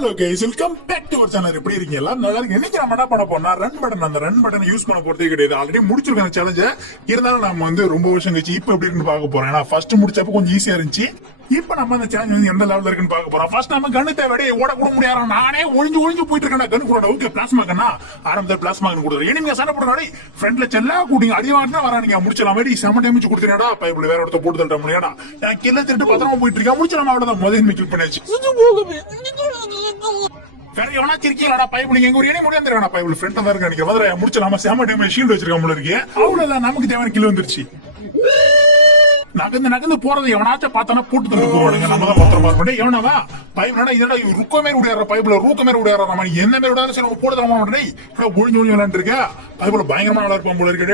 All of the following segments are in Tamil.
Hello guys, welcome back to our channel. எப்படி இருக்கீங்க? எல்லாம் நல்லா இருக்கு. இன்னைக்கு நம்ம என்ன பண்ண போறோம்னா ரன் பட்டன். அந்த ரன் பட்டனை யூஸ் பண்ண போறதே கிடையாது. ஆல்ரெடி முடிச்சிருக்காங்க சேலஞ்ச. இருந்தாலும் நம்ம ரொம்ப வருஷம் கழிச்சு இப்ப எப்படி இருக்குன்னு பார்க்க போறோம். ஏன்னா ஃபர்ஸ்ட் முடிச்சப்ப கொஞ்சம் ஈஸியா இருந்துச்சு. இப்ப நம்ம அந்த சேலஞ்ச் வந்து எந்த லெவல்ல இருக்குன்னு பார்க்க போறோம். ஃபர்ஸ்ட் நம்ம கண்ணு தேவையே ஓட கூட முடியாது. நானே ஒழிஞ்சு போயிட்டு இருக்கேன். கண்ணு கூட ஓகே பிளாஸ்மா கண்ணா ஆரம்பத்தில் பிளாஸ்மா கண்ணு கொடுக்குறேன். எனிமியா சண்டை போடுறாடி ஃப்ரண்ட்ல செல்லா கூட்டிங்க அடி வாங்கினா வரானுங்க. முடிச்சலாம் மாதிரி செம டேமேஜ் கொடுத்துறா. பைப்ல வேற ஒருத்த போட்டு தள்ளிட முடியாடா. நான் கில்ல திருட்டு பத்திரமா போயிட்டு இருக்கேன். முடிச்சலாம் அவ்வளவுதான். முதல் கில் பண்ணியாச்சு. வேற எவனா இருக்கீங்களா பைபிள்? எங்க ஒரு இணை முடியாதுடா. பைபிள் ஃப்ரெண்ட் தான் இருக்கு. மதுரை முடிச்சலாமா? செம டேமேஜ் ஷீல்ட் வச்சிருக்கான் போல இருக்கு. அவ்வளவுதான், நமக்கு தேவையான கில் வந்துருச்சு. நகர்ந்து போறது எவனாச்சும் பார்த்தானா போட்டு தந்துருவானுங்க. நம்ம தான் பத்திரமா இருக்கணும். எவனவா பைபிள் இதோட ருக்கமே உடையாற பைபிள் ரூக்கமே உடையாற நம்ம என்ன மாதிரி விடாது சரி போட்டு தரமா ஒழிஞ்சு விளையாண்டு இருக்க. பைபிள் பயங்கரமா நல்லா இருப்பான் போல இருக்கு.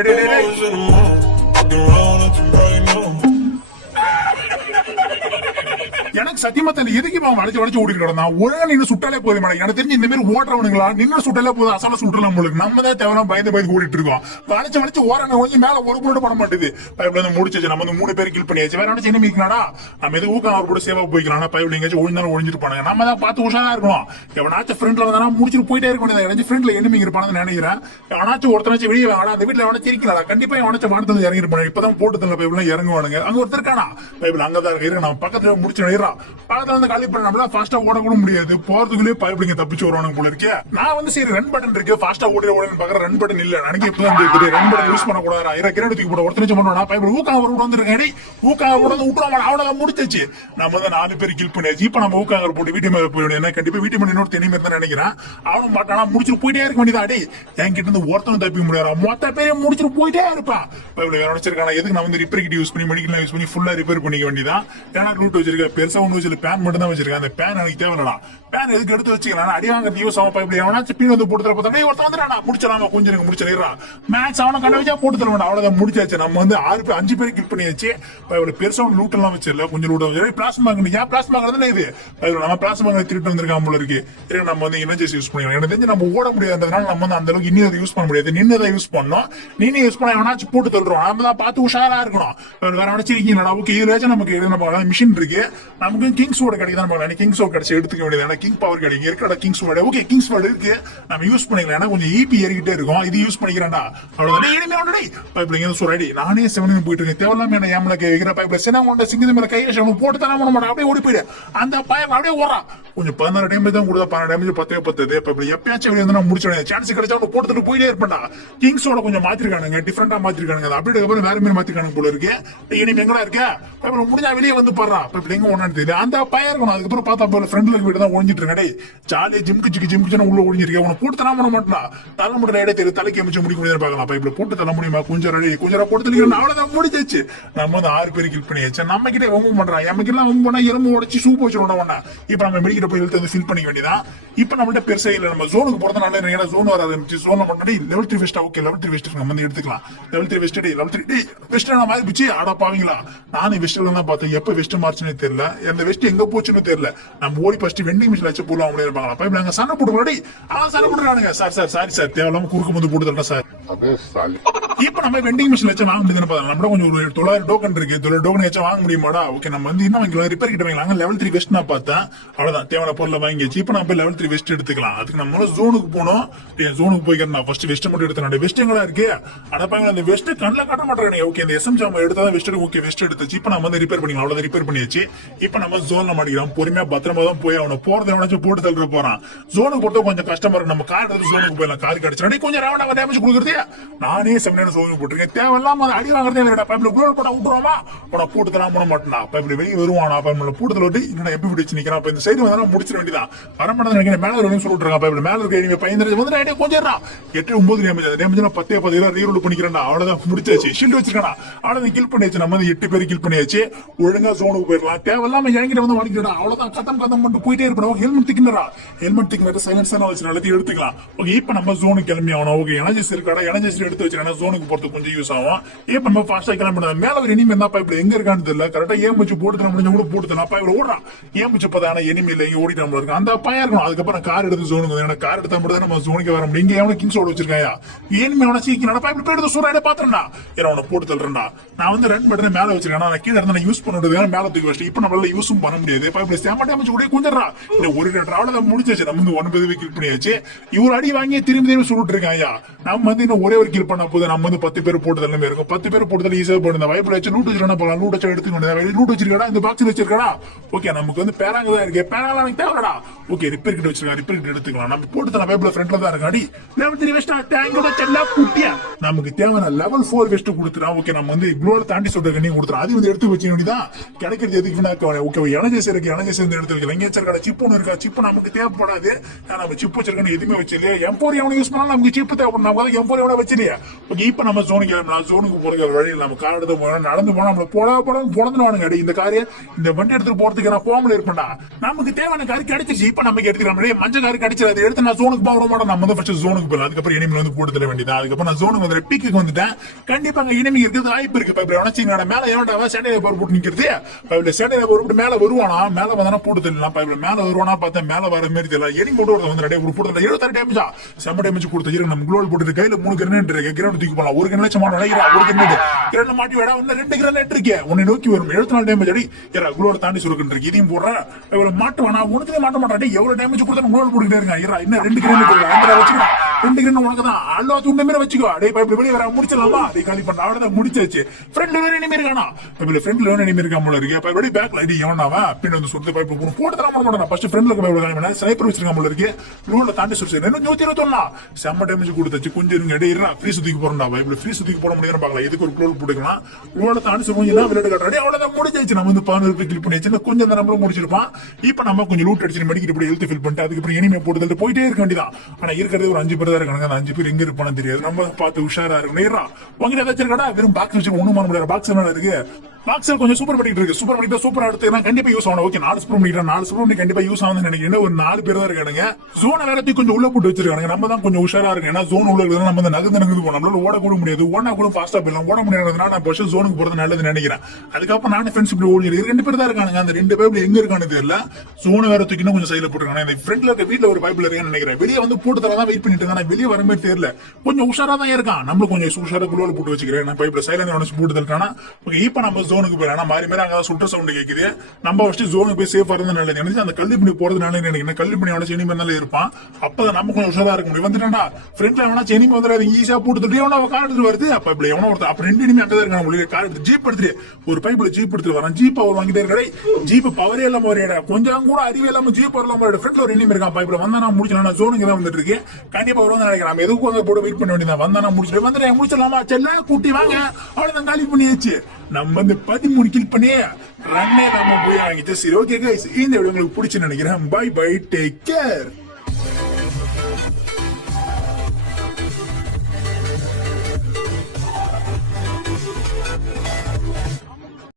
எனக்கு சத்தியமா தெரியல எதுக்கு அவன் வளைச்சு ஓடிட்டு கிடந்தான். ஒழுங்கா நின்று சுட்டாலே போதும் மேடம். எனக்கு தெரிஞ்சு இந்த மாதிரி ஓட்டுறவனுங்களா நின்று சுட்டாலே போதும். அசல சுட்டலாம் உங்களுக்கு. நம்ம தான் தேவையான பயந்து ஓடிட்டு இருக்கோம். வளைச்சு ஓரண கொஞ்சம் மேல ஒரு கூட பண்ண மாட்டேது. பைப்ல வந்து முடிச்சு நம்ம 3 பேர் கில் பண்ணியாச்சு. வேற என்ன மீக்கலாடா நம்ம எது ஊக்கம் அவர் கூட சேவா போய்க்கலாம். பைப்ல எங்கேயாச்சும் ஒழிஞ்சாலும் ஒழிஞ்சிட்டு போனாங்க. நம்ம தான் பார்த்து உஷாரா இருக்கணும். எவனாச்சும் ஃப்ரெண்ட்ல வந்தா முடிச்சுட்டு போயிட்டே இருக்க. எனக்கு ஃப்ரெண்ட்ல என்ன இருப்பானு நினைக்கிறேன். எவனாச்சும் ஒருத்தனாச்சும் வெளியே வாங்க. அந்த வீட்டுல எவனா தெரிக்கலாம். கண்டிப்பா எவனாச்சும் வானத்துல இறங்கிருப்பாங்க. இப்பதான் போட்டு தள்ள பைப்ல இறங்குவானுங்க. அங்க ஒருத்தர் இருக்கானா பைபிள் அங்கதான் இருக்கு. நம்ம பக்கத்துல முடிச்சு பக்கத்துல வந்து காலி பண்ண நம்மள ஃபாஸ்டா ஓட கூட முடியாது. போறதுக்குள்ளே பைப்லிங்க தப்பிச்சு வருவானுங்க போல இருக்கு. நான் வந்து சரி ரன் பட்டன் இருக்கு ஃபாஸ்டா ஓடுன்னு பாக்குற ரன் பட்டன் இல்ல. எனக்கு இப்பதான் தெரியுது ரன் பட்டன் யூஸ் பண்ண கூடாது. 1000 கிரேடுக்கு போட ஒருத்தர் பண்ணுவானா பைபிள் ஊக்காக ஒரு வந்துருக்கேன். ஊக்காக கூட விட்டுருவாங்க. அவ்வளவுதான் முடிச்சிச்சு. நம்ம வந்து 4 பேர் கில் பண்ணியாச்சு. இப்ப நம்ம ஊக்காக போட்டு வீட்டு மேல போயிடும். கண்டிப்பா வீட்டு மேல இன்னொரு தெனிமே தான் நினைக்கிறேன். அவனும் மாட்டானா முடிச்சுட்டு போயிட்டே இருக்க வேண்டியதா. அடி என்கிட்ட இருந்து ஒருத்தனும் தப்பி முடியாது. மொத்த பேரையும் முடிச்சுட்டு போயிட்டே இருப்பான். பைபிள் வேற வச்சிருக்கான எதுக்கு நான் வந்து ரிப்பேர் கிட் யூஸ் பண்ணி மெடிக்கல் யூஸ் பண்ணி ஃபுல்லா ரிப்பேர் பண்ணிக்க வேண்டியதான். ஏன்னா ரூட் வச்சிருக்க பெருசா ஒண்ணு வச்சிருக்க பேன் மட்டும் தான் வச்சிருக்கேன். அந்த பேன் எனக்கு தேவையில்லடா. பேன் எதுக்கு எடுத்து வச்சுக்கலாம். அடி வாங்க யூஸ் ஆகும். பைப்ல எவனாச்சும் பீன் வந்து போட்டு தர பார்த்தா ஒருத்தன் வந்துடா முடிச்சிடலாம். கொஞ்சம் முடிச்சிடறான். மேட்ச் அவனை கண்ட வச்சா போட்டு தர வேண்டாம். அவ்வளவுதான் முடிச்சாச்சு. நம்ம வந்து 5 பேர் கில் பண்ணியாச்சு. பைப்ல பெருசா லூட் எல்லாம் வச்சிடல. கொஞ்சம் லூட் வச்சு பிளாஸ்மா ஏன் பிளாஸ்மா இது பைப்ல நம்ம பிளாஸ்மா திருட்டு வந்திருக்கான் போல இருக்கு. நம்ம வந்து எனர்ஜிஸ் யூஸ் பண்ணிக்கலாம். எனக்கு தெரிஞ்சு நம்ம ஓட முடியாததுனால நம்ம வந்து அந்த அளவுக்கு இன்னும் யூஸ் பண்ண முடியாது. நின்று யூஸ் பண்ணோம். நீ யூஸ் பண்ண எவனாச்சும் போட்டு தள்ளுறோம். நம்ம தான் பார்த்து உஷாரா இருக்கணும். வேற வச்சிருக்கீங்களா ஓகே இதுல நமக்கு மிஷின் இருக்கு. நமக்கு கிங்ஸ் வோட கிடைக்குதான். கிங்ஸ் வோட் கிடைச்சு எடுத்துக்க வேண்டியது. கிங் பவர் கிடைக்கும் இருக்கிற கிங்ஸ் வோட ஓகே கிங்ஸ் வோட் இருக்கு. நம்ம யூஸ் பண்ணிக்கலாம். கொஞ்சம் ஈபி ஏறிக்கிட்டே இருக்கும். இது யூஸ் பண்ணிக்கிறேன்டா. அவ்வளவுதான். பைப்ல சொல்லி நானே 7 போயிட்டு இருக்கேன். தேவையில்லாம என்ன ஏமல வைக்கிற பைப்ல சின்ன சிங்க மேல கையை போட்டு தானே பண்ண மாட்டேன். அப்படியே ஓடி போயிடு. அந்த பைப் அப்படியே ஓடுறான். கொஞ்சம் 16 டேமேஜ் தான் கொடுத்தா 12 டேமேஜ் 10 பைப்ல எப்பயாச்சும் வெளியே வந்து முடிச்சோட சான்ஸ் கிடைச்சா போட்டு போயிட்டே இருப்பேன்டா. கிங்ஸோட கொஞ்சம் மாத்திருக்கானுங்க. டிஃபரெண்டா மாத்திருக்கானுங்க. அப்படியே அப்புறம் வேற மாதிரி மாத்திருக்கானுங்க போல இருக்கு. இனிமே எங்கடா இருக்க பைப்ல முடிஞ்சா வெளியே வந்து பாடுறா. பைப்ல எங்க ஒண்ணு தெரியல. அந்த பையன் இருக்கணும். அதுக்கப்புறம் பார்த்தா போல ஃப்ரெண்ட்ல வீடு தான் ஒழிஞ்சிட்டு இருக்கே. ஜாலியா ஜிம்க்கு உள்ள ஒழிஞ்சிருக்கேன். உன போட்டு தர பண்ண மாட்டான். தலை மட்டும் ரைடே தெரியும். தலைக்கு அமைச்சு முடிக்க முடியாது பார்க்கலாம். பைப்ல போட்டு தர முடியுமா? கொஞ்சம் போட்டு தெளிக்கணும். அவ்வளவுதான் முடிஞ்சிச்சு. நம்ம வந்து 6 பேர் கில் பண்ணியாச்சு. நம்ம கிட்ட வம்பு பண்றான். எமக்கு எல்லாம் வம்பு பண்ணா எறும்பு உடச்சு சூப் வச்சிருவோம். இப்ப நம்ம மெடிக்கிட்ட போய் இழுத்து ஃபில் பண்ணிக்க வேண்டியதான். இப்ப நம்மள்ட்ட பெருசா இல்ல. நம்ம ஜோனுக்கு போறது நல்ல. ஏன்னா ஜோன் வர ஆரம்பிச்சு ஜோன் முன்னாடி level 3 west. Okay level 3 west நம்ம வந்து எடுத்துக்கலாம். லெவல் 3 வெஸ்ட் லெவல் 3 வெஸ்ட் நான் மாதிரி பிச்சு ஆடா பாவீங்களா. நானும் வெஸ்ட்ல தான் பார்த்தேன். எப்ப வெஸ்ட் மார்ச்சுன்னு தெரியல. அந்த வெஸ்ட் எங்க போச்சுன்னு தெரியல. நம்ம ஓடி ஃபர்ஸ்ட் வெண்டிங் மிஷின் வச்சு போலாம். அவங்களே இருப்பாங்க. பைப்ல அங்க சண்டை போட்டு முன்னாடி சண்டை போட்டுறானுங்க. சார் சாரி சார் தேவையில்லாம குறுக்கு வந்து போட்டு தரேன் சார். இப்ப நம்ம வெண்டிங் மிஷின் வச்சு வாங்க முடியுதுன்னு பார்த்தா நம்ம கொஞ்சம் ஒரு 900 டோக்கன் இருக்கு. 900 டோக்கன் வச்சு வாங்க முடியுமாடா? ஓகே நம்ம வந்து இன்னும் வாங்கிக்கலாம். ரிப்பேர் கிட்ட வாங்கலாம். லெவல் 3 வெஸ்ட் நான் பார்த்தேன். அவ்வளவுதான் தேவையான பொருளை வாங்கிச்சு. இப்ப நம்ம லெவல் 3 வெஸ்ட் எடுத்துக்கலாம். அதுக்கு நம்ம ஜோனுக்கு போனோம். ஜோனுக்கு போய்க்கிறேன். ஃபர்ஸ்ட் வெஸ்ட் மட்டும் எடுத்தேன். வெஸ்ட் எங்களா இருக்கு. அடப்பாங்க அந்த வெஸ்ட் கண்ணில் காட்ட மாட்டேன். ஓகே இந்த எஸ்எம் ஜாம் எடுத்தா வெஸ்ட் ஓகே வெஸ்ட் எடுத்துச்சு. இப்ப நம்ம வந்து ரிப்பேர் பண்ணிக்கலாம். அவ்வளவுதான் ரிப்பேர் பண்ணியாச்சு. இப்ப நம்ம ஜோன்ல மாட்டிக்கிறோம். பொறுமையா பத்திரமா தான் போய் அவனை போறது எவனாச்சும் போட்டு தள்ளுற போறான். ஜோனுக்கு போட்டு கொஞ்சம் கஷ்டமா இருக்கு. நம்ம கார் எடுத்து ஜோனுக்கு போயிடலாம். கார் கிடைச்சு கொஞ்சம் ரவுண்டா டேமேஜ் கொடுக்குறதே. நானே 7 ஜோனுக்கு போட்டுருக்கேன். தேவையில்லாம அடி வாங்குறதே இல்லடா. பைப்ல குளோல் போட்டா விட்டுருவாமா? உன போட்டு தரலாம் பண்ண மாட்டேனா? பைப்ல வெளியே வருவானா? பைப்ல போட்டு தள்ளி இன்னும் எப்படி விட்டு நிக்கிறான். இந்த சைடு வந்தா முடிச்சிட வேண்டியதான். வரமாட்டேன் நினைக்கிறேன். மேல ஒரு சொல்லிட்டு இருக்கான். பைப்ல மேல இருக்க 15 வந்து கொஞ்சம் 8 9 டேமேஜ். அந்த டேமேஜ் 10 ரீரோல் பண்ணிக்கிறேன். அவ்வளவுதான் முடிச்சாச்சு. ஷீல்ட் வச்சிருக்கானா? அவ்வளவுதான் கில் பண்ணியாச்சு. நம்ம வந்து 8 பேர் கில் பண்ணியாச்சு. ஒழுங்கா ஜோனுக்கு போயிடலாம். தேவையில்லாம என்கிட்ட வந்து வாங்கிக்கிறா. அவ்வளவுதான் கதம் பண்ணிட்டு போயிட்டே இருக்கணும். ஹெல்மெட் திக்கினரா சைலன்ஸான வச்சு எல்லாத்தையும் எடுத்துக்கலாம். ஓகே இப்ப நம்ம ஜோனுக்கு கிளம்பி ஆகணும். ஓகே எனர்ஜிஸ் இருக்கா? எனர்ஜி எடுத்து வச்சிருக்கேன் ஜோனுக்கு போறது கொஞ்சம் யூஸ் ஆகும். இப்ப நம்ம ஃபாஸ்டா கிளம்பினா மேல ஒரு எனிமி இருந்தா பைப்ல எங்க இருக்கான்னு தெரியல. கரெக்டா ஏமுச்சு போட்டு முடிஞ்ச கூட போட்டு நான் பைப்ல ஓடுறான். ஏமுச்சு பார்த்தா எனிமி இல்ல இங்க ஓடிட்டு நம்ம இருக்கு அந்த பையன் இருக்கணும். அதுக்கப்புறம் கார் எடுத்து ஜோனுக்கு எனக்கு கார் எடுத்தா மட்டும் நம்ம ஜோனுக்கு வர முடியும். இங்க எவனும் கிங்ஸ் ஓட வச்சிருக்காயா எனிமி அவனை சீக்கிரம் பைப்ல போயிட்டு சூறாயிட பாத்துறா ஏன்னா அவனை போட்டு தள்ளுறா. நான் வந்து ரன் பட்டன் மேல வச்சிருக்கேன். நான் கீழே இருந்தா யூஸ் பண்ணுறது மேல தூக்கி வச்சு இப்ப நம்மளால யூஸும் பண்ண முடியாது. பைப்ல சேம டேமேஜ் கூட கொஞ்சம்ரா இந்த ஒரு டிராவல முடிஞ்சாச்சு. நம்ம வந்து 9 கில் பண்ணியாச்சு. இவர் அடி வாங்கி திரும்பி திரும்பி சொல்லிட்டு இருக்காயா. நம்ம வந்து இன்னும் ஒரே ஒரு கில் பண்ண போது நம்ம வந்து 10 பேர் போட்டு எல்லாமே இருக்கும். 10 பேர் போட்டு ஈஸியா போட்டு பைப்ல வச்சு லூட் வச்சிருக்கா போலாம். லூட் வச்சு எடுத்துக்கணும். லூட் வச்சிருக்கா இந்த பாக்ஸ்ல வச்சிருக்கா. ஓகே நமக்கு வந்து பேராங்க தான் இருக்கு. பேராங்க எனக்கு தேவைடா. ஓகே ரிப்பேர் கிட்ட வச்சிருக்கா. ரிப்பேர் கிட்ட எடுத்துக்கலாம். நம்ம போட்டு தர பைப்ல ஃப்ரண்ட்ல தான் இருக்கு. அடி லெவல் 3 வெஸ்ட் டேங்க் வச்சல குட்டியா நமக்கு தேவையான லெவல் 4 வெஸ்ட் கொடுத்துறா. ஓகே நம்ம வந்து இவ்ளோ தாண்டி சொல்ற நீ கொடுத்துறா. அது வந்து எடுத்து வச்சு வேண்டியதான் கிடைக்கிறது எதுக்கு. ஓகே எனர்ஜி இருக்கு. எனர்ஜி சேர்ந்து எடுத்து வைக்கலாம். இங்க வச்சிருக்கா சிப் ஒன்று இருக்கா. சிப் நமக்கு தேவைப்படாது. நம்ம சிப் வச்சிருக்கோம் எதுவுமே வச்சிருக்கே. M4 எவனை யூஸ் பண்ணாலும் நமக்கு சிப் தேவைப்படும். நம்ம M4 எவனை வச்சிருக்கே. ஓகே இப்போ நம்ம ஜோனுக்கு ஜோனுக்கு போற வழியில் நம்ம கார் எடுத்து போனோம் நடந்து போனா நம்மள பொழந்துவானுங்க. இந்த காரியை இந்த வண்டி எடுத்து போறதுக்கு நான் போகல இருப்பேன்டா. நமக்கு தேவையான கார் கிடைச்சிச்சு. இப்ப நமக்கு எடுத்துக்கலாம். மஞ்சள் கார் கிடைச்சது. அதை எடுத்து நான் ஜோனுக்கு போக மாட்டோம். நம்ம வந்து ஃபர்ஸ்ட் ஜோனுக்கு போகலாம். அதுக்கப்புறம் இனிமே வந்து போட்டு தர வேண்டியது. அதுக்கப்புறம் நான் ஜோனுக்கு வந்து பீக்கு வந்துட்டேன். கண்டிப்பா இனிமே இருக்கிறது வாய்ப்பு இருக்கு. பைப்ல உனச்சிங்க மேல எவன்டா சேண்டையில போர் போட்டு நிக்கிறது. பைப்ல சேண்டையில போர் போட்டு மேல வருவானா. மேல வந்தானா போட்டு தரலாம். பைப்ல மேல வருவானா பார்த்தா மேல வர மாதிரி தெரியல. எனிமி போட்டு வந்து ரெடி போட்டு 76 டேமேஜா செம்ம டேமேஜ் கொடுத்து நம்ம குளோல் போட்டு கையில 3 கிரனேட் இருக்கு. கிரனேட் தூக்கி போலாம். ஒரு கிரனேட் சும்மா நினைக்கிறா. ஒரு கிரனேட் கிரனேட் மாட்டி வேடா. இன்னும் 2 கிரனேட் இருக்கு. உன்னை நோக்கி வரும். 74 டேமேஜ் அடி. ஏறா குளோல் தாண்டி சுருக்குன்னு இருக்கு. இதையும் போடுறேன். இவ்வளவு மாட்டுவானா உனக்கு மாட்ட மாட்டாடி. எவ்வளவு டேமேஜ் கொடுத்தா குளோல் போட்டுட்டே இருங்க. ஏறா இன்னும் 2 கிரனேட் இருக்கு. அந்த வச்சுக்கோ 2 கிரனேட் உனக்கு தான். அல்லோ துண்ட மேல வச்சுக்கோ. அடே பைப்ல வெளிய வர முடிச்சலாமா. அடே காலி பண்ண அவட முடிச்சாச்சு. ஃப்ரண்ட்ல வேற எனிமி இருக்கானா. பைப்ல ஃப்ரண்ட்ல வேற எனிமி இருக்கா போல இருக்கு. பைப்ல பேக்ல அடி எவனாவா பின்ன வந்து சுட்டு பைப்ல போட்டு தர மாட்டேன். ஃபர்ஸ்ட் ஃப்ரண்ட்ல பைப்ல காணி ஸ்னைப்பர் வச்சிருக்கா போல இருக்கு. குளோல தாண்டி சுட்டு என்ன 121 செம்ம டேமேஜ் கொடுத்துச்சு. கொஞ்சம் இருங்க. அடே இருடா ஃப்ரீ சுத்திக்கு போறடா. பைப்ல ஃப்ரீ சுத்திக்கு போற முடியும்னு பார்க்கலாம். இதுக்கு ஒரு குளோல் போட்டுக்கலாம். குளோல தாண்டி சுருங்க விளையாட்டு காட்டுறா. அவ்வளவுதான் முடிஞ்சாச்சு. நம்ம வந்து 11 கில் பண்ணியாச்சு. கொஞ்சம் அந்த நம்பர் முடிச்சிருப்பான். இப்ப நம்ம கொஞ்சம் லூட் அடிச்சு மெடிக்கிட்டு இப்படி ஹெல்த் ஃபில் பண்ணிட்டு அதுக்கப்புறம் இனிமே போட்டு போயிட்டே இருக்க வேண்டியதான். ஆனா இருக்கிறது ஒரு 5 பேர் தான் இருக்காங்க. அந்த 5 பேர் எங்க இருப்பானு தெரியாது. நம்ம பார்த்து உஷாரா இருக்கணும். உங்ககிட்ட ஏதாச்சும் இருக்கா. வெறும் பாக்ஸ் வச்சு ஒண்ணும் பண்ண முடியாது. பாக்ஸ் என்ன இருக்கு. பாக்ஸர் கொஞ்சம் சூப்பர் பண்ணிட்டு இருக்கு. சூப்பர் பண்ணிட்டு சூப்பரா எடுத்துக்கலாம். கண்டிப்பா யூஸ் ஆகும். ஓகே 4 ஸ்பூன் பண்ணிக்கிறேன். 4 ஸ்பூன் கண்டிப்பா யூஸ் ஆகும்னு நினைக்கிறேன். ஒரு 4 பேர் தான் இருக்காங்க. ஜோனை வேறத்தையும் கொஞ்சம் உள்ள போட்டு வச்சிருக்காங்க. நம்ம தான் கொஞ்சம் உஷாரா இருக்கு. ஏன்னா ஜோன் உள்ள இருக்கிறது நம்ம நகர்ந்து போகணும். நம்மளால ஓட கூட முடியாது. ஓடா கூட ஃபாஸ்டா போயிடலாம். ஓட முடியாதுனால நான் ஃபர்ஸ்ட் ஜோனுக்கு போறது நல்லதுன்னு நினைக்கிறேன். அதுக்கப்புறம் நானும் ஃப்ரெண்ட்ஸ் இப்படி ஓடி 2 பேர் தான் இருக்காங்க. அந்த 2 பேர்ல எங்க இருக்கான்னு தெரியல. ஜோனை வேற தூக்கினா கொஞ்சம் சைடுல போட்டுருக்காங்க. இந்த ஃப்ரண்ட்ல இருக்க வீட்டுல ஒரு பைப்ல இருக்கான்னு நினைக்கிறேன். வெளியே வந்து போட்டு தரதான் வெயிட் பண்ணிட்டு இருக்காங்க. வெளியே வர மாதிரி தெரியல. கொஞ்சம் உஷாரா தான் இருக்கான். நம்ம கொஞ்சம் உஷாரா குளோல போட்டு வச்சுக்கிறேன். நான் பைப்ல சைலண்ட் உடச்சு போட்டு தருக்கானா. இப்ப நம்ம ஜோனுக்கு போயிடலாம். மாறி அங்கதான் சுற்ற சவுண்ட் கேக்குது. நம்ம ஃபர்ஸ்ட் ஜோனுக்கு போய் சேஃபா இருந்தா நல்லது. எனக்கு அந்த கல்லி பண்ணி போறது நல்லது நினைக்கிறேன். கல்லி பண்ணி அவன செனிமே மேல இருப்பான். அப்பதான் நம்ம கொஞ்சம் உஷாரா இருக்க முடியும். வந்துட்டான்டா ஃப்ரண்ட்ல அவனா செனிமே வந்துடாது. ஈஸியா போட்டு தட்டி அவன கார் எடுத்து வருது. அப்ப இப்படி எவனோ ஒருத்தர் அப்ப 2 இனிமே அங்கதான் இருக்காங்க. உங்களுக்கு கார் எடுத்து ஜீப் எடுத்துட்டு ஒரு பைப்ல ஜீப் எடுத்துட்டு வரான். ஜீப் அவர் வாங்கிட்டே இருக்காரு. ஜீப் பவரே இல்லாம வரையடா. கொஞ்சம் கூட அறிவே இல்லாம ஜீப் வரலாம். ஃப்ரண்ட்ல ஒரு இனிமே இருக்கான். பைப்ல வந்தா நான் முடிச்சலாம். நான் ஜோனுக்கு தான் வந்துட்டு இருக்கேன். கண்டிப்பா அவர் வந்து நினைக்கிறேன். நம்ம எதுக்கும் வந்து போட்டு வெயிட் பண்ண வேண்டியதான். வந்தா நான் முடிச்சிட்டு வந்துடுறேன். முடிச்சிடலாமா செல்ல கூட்டி வாங்க. அவ்வளவுதான் காலி பண்ணியாச்சு. நம்ம வந்து 13 கில் பண்ணி ரன்னே நம்ம போய் வாங்கிட்டு சரி ஓகே கைஸ் இந்த வீடியோ உங்களுக்கு பிடிச்சுன்னு நினைக்கிறேன். Bye bye take care.